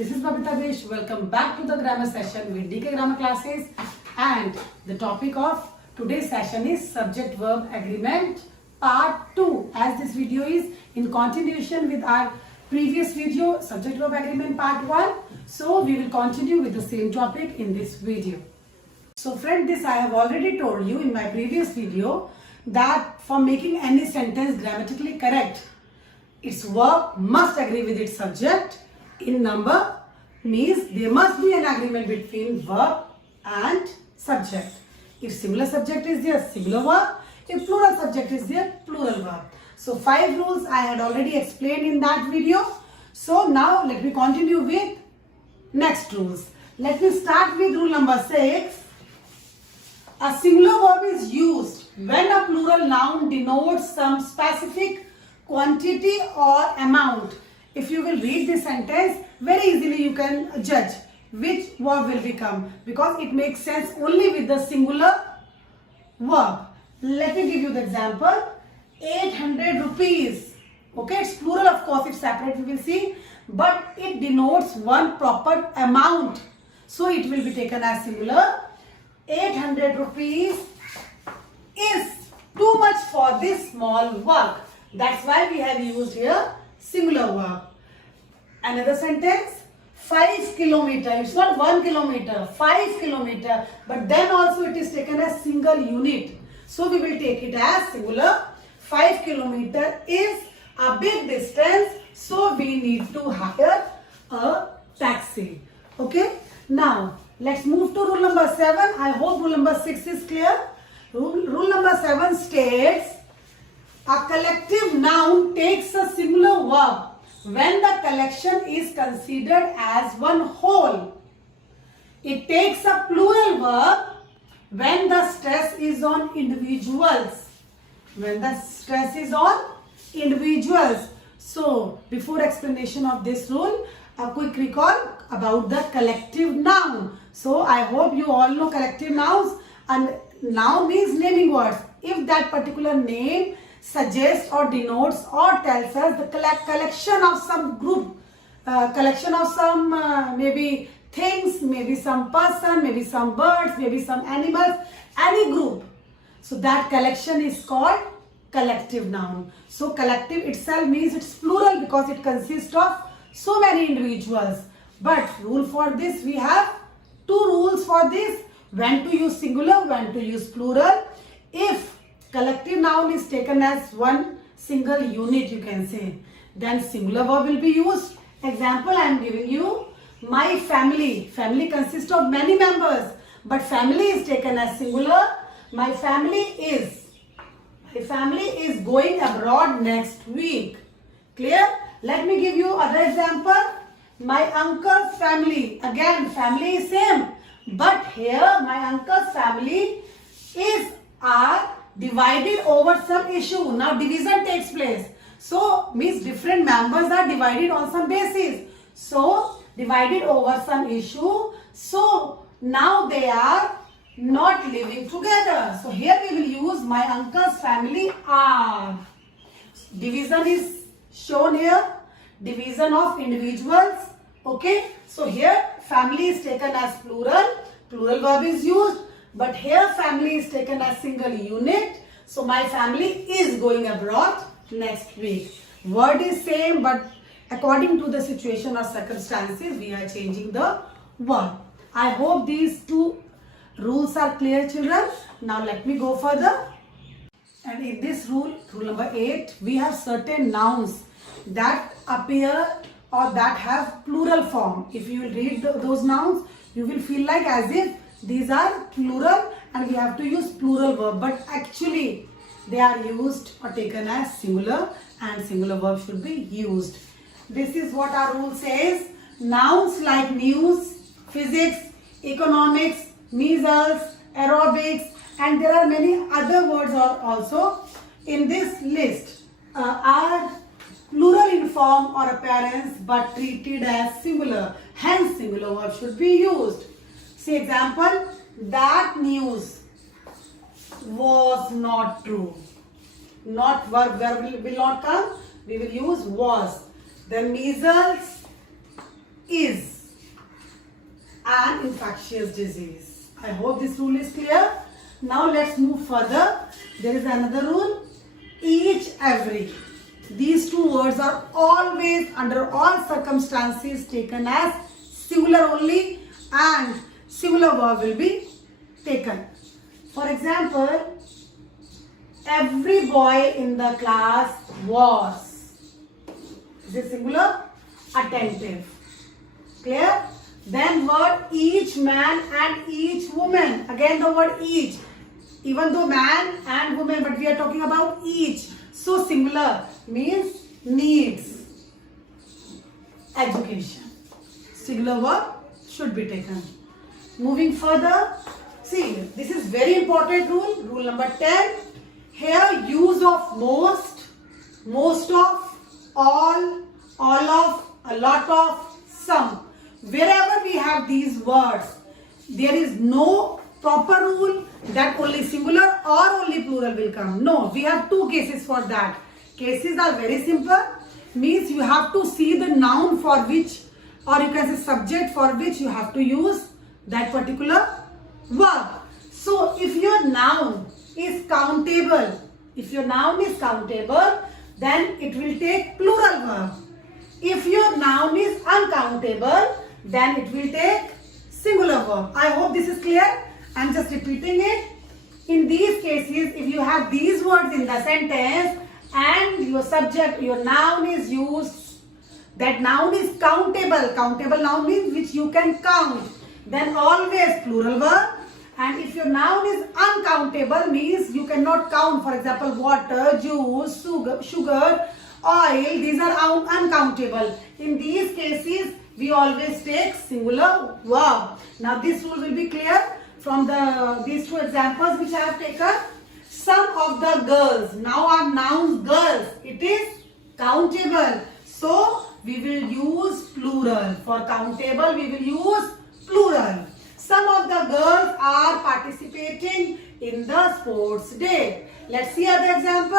This is Babita Bish. Welcome back to the grammar session with DK Grammar Classes. And the topic of today's session is subject verb agreement part 2. As this video is in continuation with our previous video, subject verb agreement part 1. So we will continue with the same topic in this video. So friend, this I have already told you in my previous video that for making any sentence grammatically correct, its verb must agree with its subject in number, means there must be an agreement between verb and subject. If singular subject is there, singular verb. If plural subject is there, plural verb. So 5 rules I had already explained in that video. So now let me continue with next rules. Let me start with rule number 6. A singular verb is used when a plural noun denotes some specific quantity or amount. If you will read this sentence, very easily you can judge which verb will become, because it makes sense only with the singular verb. Let me give you the example. 800 rupees. Okay, it's plural of course, if separate we will see, but it denotes one proper amount. So it will be taken as singular. 800 rupees is too much for this small work. That's why we have used here singular verb. Another sentence, 5 kilometer. It's not 1 kilometer, 5 kilometer. But then also it is taken as single unit. So we will take it as singular. 5 kilometer is a big distance. So we need to hire a taxi. Okay. Now let's move to rule number 7. I hope rule number 6 is clear. Rule number 7 states, a collective noun takes a singular verb when the collection is considered as one whole. It takes a plural verb when the stress is on individuals. When the stress is on individuals. So, before explanation of this rule, a quick recall about the collective noun. So, I hope you all know collective nouns, and noun means naming words. If that particular name suggests or denotes or tells us the collection of some group, collection of some maybe things, maybe some person, maybe some birds, maybe some animals, any group. So that collection is called collective noun. So collective itself means it's plural because it consists of so many individuals. But rule for this, we have 2 rules for this. When to use singular, when to use plural. If collective noun is taken as one single unit, you can say, then singular verb will be used. Example I am giving you, my family. Family consists of many members, but family is taken as singular. My family is going abroad next week. Clear? Let me give you other example. My uncle's family. Again, family is same, but here my uncle's family are divided over some issue. Now division takes place. So means different members are divided on some basis. So divided over some issue. So now they are not living together. So here we will use my uncle's family are. Division is shown here. Division of individuals. Okay. So here family is taken as plural. Plural verb is used. But here family is taken as single unit. So my family is going abroad next week. Word is same, but according to the situation or circumstances, we are changing the word. I hope these 2 rules are clear, children. Now let me go further. And in this rule number 8, we have certain nouns that appear or that have plural form. If you will read those nouns, you will feel like as if these are plural and we have to use plural verb, but actually they are used or taken as singular, and singular verb should be used. This is what our rule says. Nouns like news, physics, economics, measles, aerobics, and there are many other words also in this list are plural in form or appearance but treated as singular. Hence singular verb should be used. See example, that news was not true. Not verb will not come. We will use was. The measles is an infectious disease. I hope this rule is clear. Now let's move further. There is another rule. Each, every. These two words are always under all circumstances taken as singular only, and singular verb will be taken. For example, every boy in the class was. Is it singular? Attentive. Clear? Then word each man and each woman. Again the word each. Even though man and woman, but we are talking about each. So singular means needs. Education. Singular verb should be taken. Moving further. See, this is very important rule. Rule number 10. Here use of most of, all of, a lot of, some. Wherever we have these words, there is no proper rule that only singular or only plural will come. No, we have two cases for that. Cases are very simple. Means you have to see the noun for which, or you can say subject for which you have to use that particular verb. So if your noun is countable, then it will take plural verb. If your noun is uncountable, then it will take singular verb. I hope this is clear. I am just repeating it. In these cases, if you have these words in the sentence and your subject, your noun is used, that noun is countable. Countable noun means which you can count. Then always plural verb. And if your noun is uncountable, means you cannot count. For example, water, juice, sugar, oil, these are uncountable. In these cases, we always take singular verb. Now this rule will be clear from these two examples which I have taken. Some of the girls. Now our nouns girls. It is countable. So we will use plural. For countable, we will use plural. Some of the girls are participating in the sports day. Let's see other example.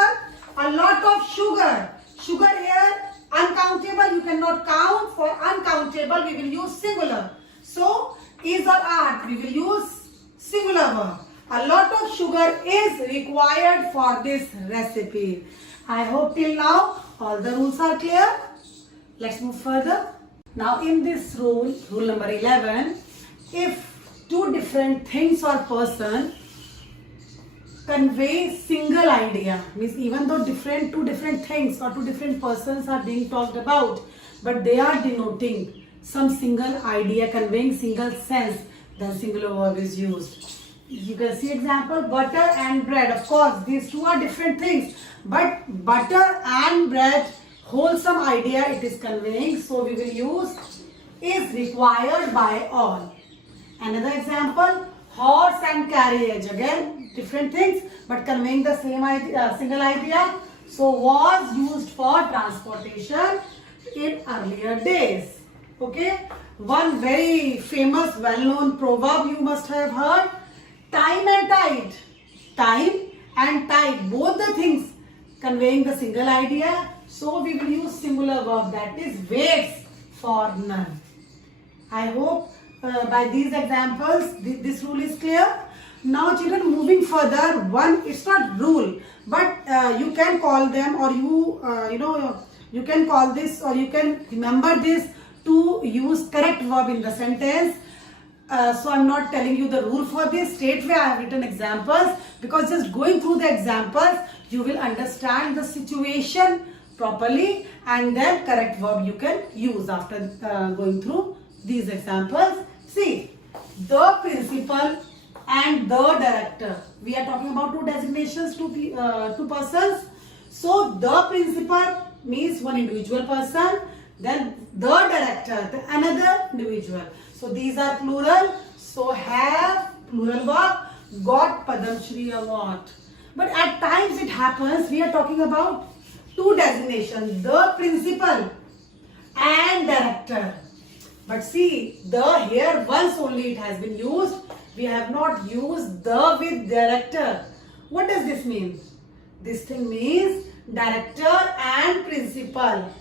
A lot of sugar. Sugar here, uncountable, you cannot count. For uncountable, we will use singular. So, is or are, we will use singular verb. A lot of sugar is required for this recipe. I hope till now all the rules are clear. Let's move further. Now in this rule, rule number 11, if two different things or person convey single idea, means even though two different things or two different persons are being talked about, but they are denoting some single idea, conveying single sense, then singular verb is used. You can see example, butter and bread. Of course, these two are different things, but butter and bread, wholesome idea it is conveying, so we will use is required by all. Another example, horse and carriage. Again, different things, but conveying the same idea, single idea. So, was used for transportation in earlier days. Okay. One very famous, well-known proverb you must have heard. Time and tide. Time and tide. Both the things conveying the single idea. So, we will use singular verb, that is waits for none. I hope by these examples, this rule is clear. Now children, moving further, one, it's not rule, but you can call them, or you can call this, or you can remember this to use correct verb in the sentence. So I'm not telling you the rule for this. Straightway I have written examples, because just going through the examples, you will understand the situation properly, and then correct verb you can use after going through these examples. See, the principal and the director. We are talking about two designations, two persons. So, the principal means one individual person. Then, the director, another individual. So, these are plural. So, have plural verb, got Padam Shri award. But at times it happens, we are talking about two designations, the principal and director. But see, the here once only it has been used. We have not used the with director. What does this mean? This thing means director and principal.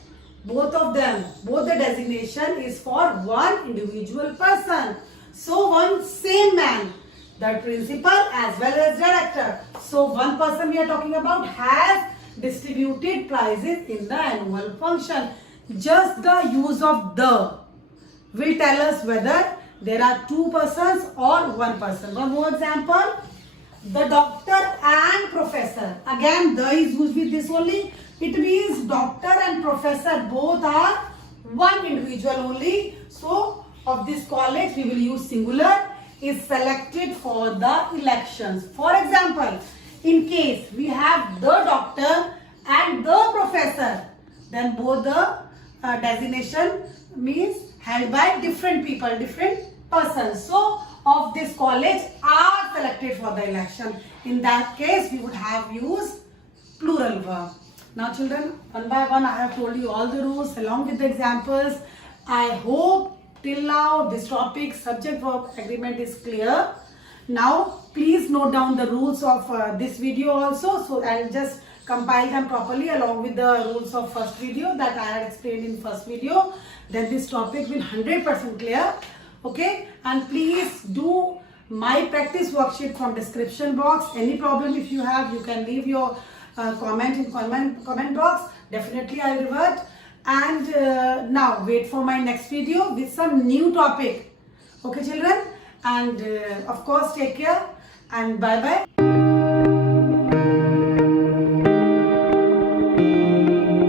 both of them, both the designation is for one individual person. So one same man, the principal as well as director. So one person we are talking about has distributed prizes in the annual function. Just the use of the will tell us whether there are two persons or one person. One more example. The doctor and professor. Again, the is used with this only. It means doctor and professor both are one individual only. So, of this college we will use singular, is selected for the elections. For example, in case we have the doctor and the professor, then both the designation means held by different people, different persons. So, of this college are selected for the election. In that case, we would have used plural verb. Now children, one by one I have told you all the rules along with the examples. I hope till now this topic subject verb agreement is clear. Now please note down the rules of this video also. So I'll just compile them properly along with the rules of first video that I had explained in first video. Then this topic will 100% clear. Okay, and please do my practice worksheet from description box. Any problem if you have, you can leave your comment in comment box. Definitely I'll revert. And now wait for my next video with some new topic. Okay children, and of course take care and bye bye.